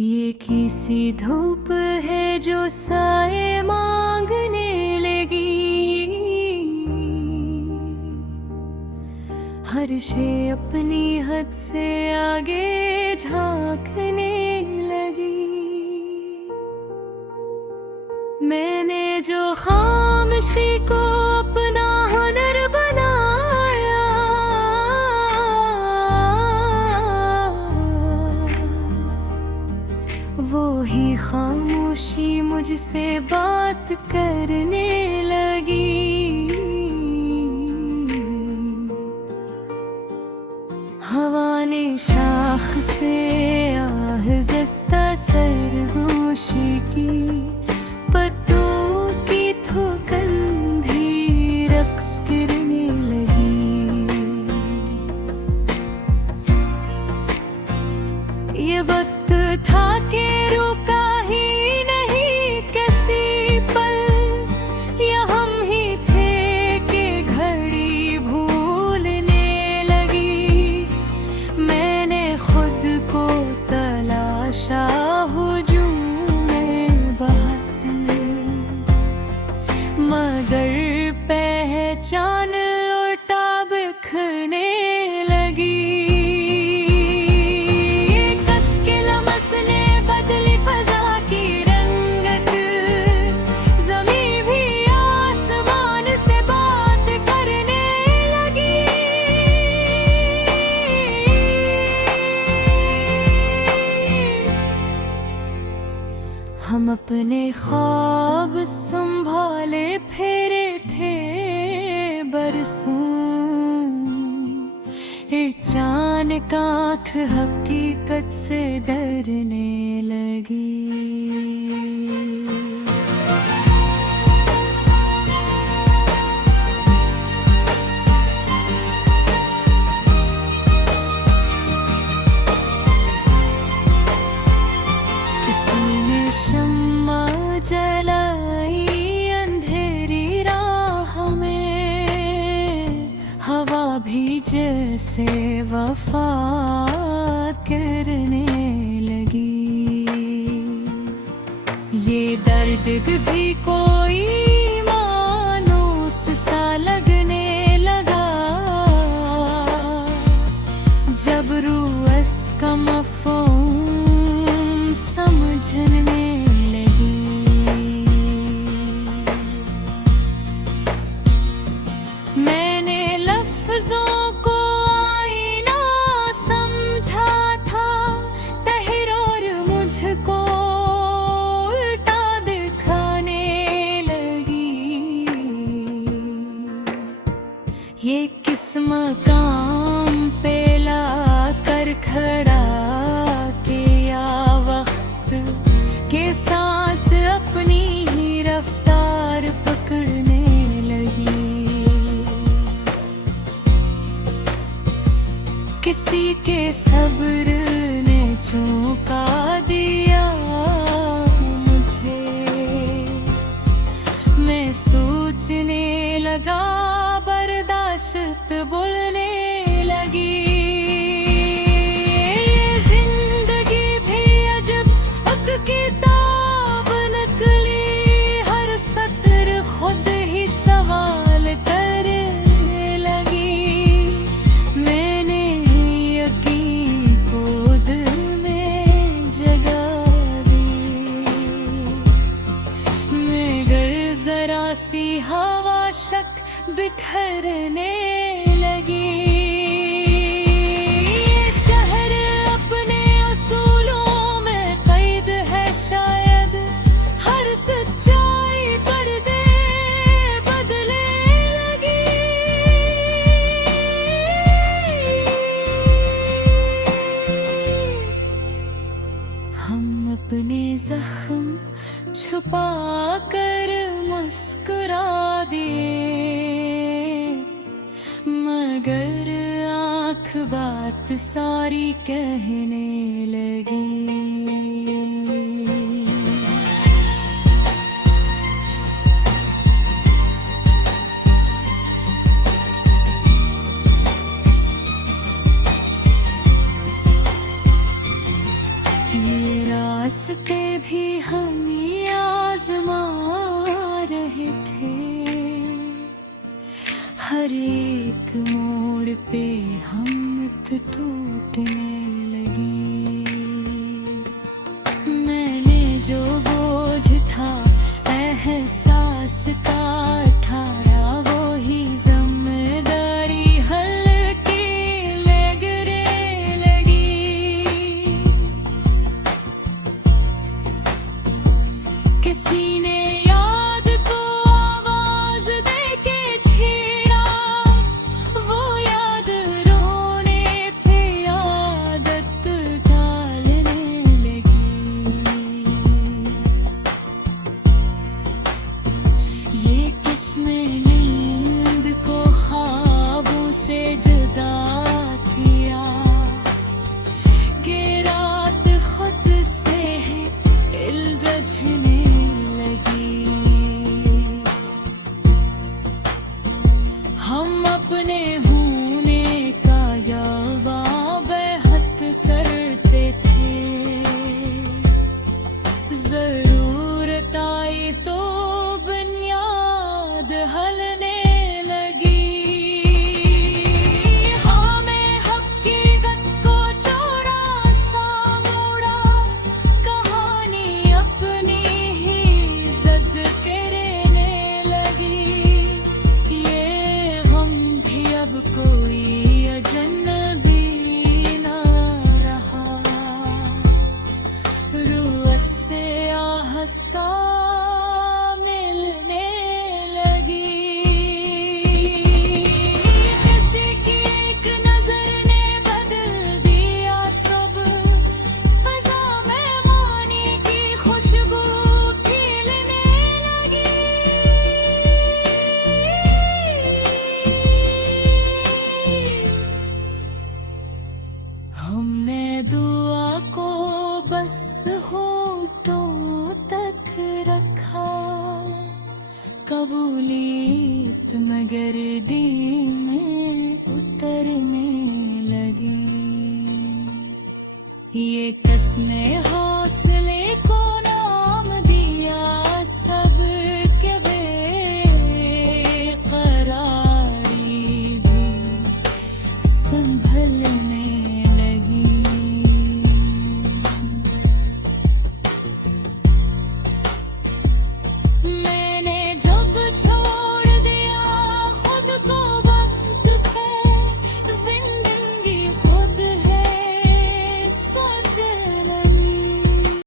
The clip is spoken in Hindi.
ये किसी धूप है जो साए मांगने लगी, हर शे अपनी हद से आगे झांकने लगी। मैंने जो खामोशी को अपना हुनर बनाया, वो ही खामोशी मुझसे बात करने लगी। हवा ने शाख से आह जस्ता सरगोशी की, पत्तों की थूकन भी रक्स करने लगी। ये वक्त था कि रुका ही नहीं किसी पल, या हम ही थे कि घड़ी भूलने लगी। मैंने खुद को तलाशा हुजूम में बहुत, मगर पहचान लौटा बिखरने लगी। हम अपने ख्वाब संभाले फेरे थे बरसों, अचानक आँख हकीकत से डरने लगी। शम्मा जलाई अंधेरी राह में, हवा भी जैसे वफा करने लगी। ये दर्द भी कोई मानूस सा लगने लगा, जब रूह का मफ़हूम समझने लगी। मैंने लफ्जों को आईना समझा था, तहर और मुझको उल्टा दिखाने लगी। ये किस मकाम पे ला कर खड़ा के सांस अपनी ही रफ्तार पकड़ने लगी। किसी के सब्र ने चौंका दिया मुझे, मैं सोचने लगा, बर्दाश्त बोलने लगी। किताब नकली, हर सत्र खुद ही सवाल करने लगी। मैंने यकीन को दिल में जगा दी, मगर जरा सी हवा शक बिखरने लगी। शायद हर सच्चाई पर दे बदले लगी। हम अपने जख्म छुपा कर मुस्कुरा दिए, मगर आँख बात सारी कहने लगी। ये हंसते भी हम ही आजमा रहे थे। हर एक मोड़ पे हिम्मत टूटने लगी। मैंने जो बोझ था एहसास का उठाया, वो ही जिम्मेदारी हल्की लगने लगी। किसी ने याद को आवाज दे के छेड़ा, वो याद रोने पे आदत डालने लगी। ये किसने नींद को ख्वाबों से जुदा किया, ये रात खुद से है इल्झने लगी। हम अपने होने का दावा बेहद करते थे, जरूरत आई तो बुनियाद हलने लगी। हाँ, मैं हकीकत को चौड़ा सा मोड़ा, कहानी अपनी ही जद करने लगी। ये गम भी अब कोई अजनबी ना रहा, रूह से आहस्ता मिलने लगी। किसी की एक नजर ने बदल दिया सब, फजा में मानी की खुशबू खिलने लगी। हमने दुआ को बस